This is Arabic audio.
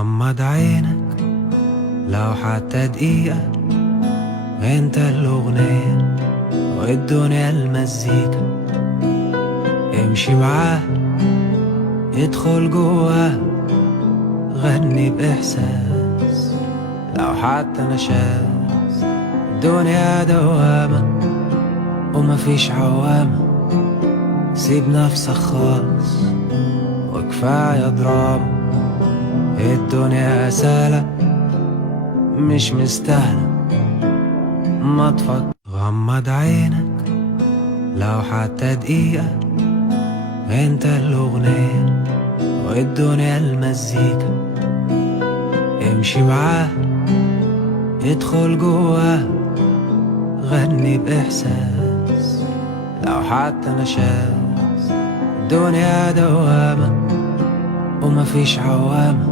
غمض عينك لو حتى دقيقة، انت الأغنية والدنيا المزيكا. امشي معاه، ادخل جواه، غني بإحساس لو حتى نشاز. الدنيا دوامة ومفيش عوامة، سيب نفسك خالص وكفاية دراما. الدنيا سهلة مش مستاهلة ما تفكر. غمض عينك لو حتى دقيقة، انت الأغنية والدنيا المزيكا. امشي معاه، ادخل جواه، غني بإحساس لو حتى نشاز. الدنيا دوامة ومفيش عوامة،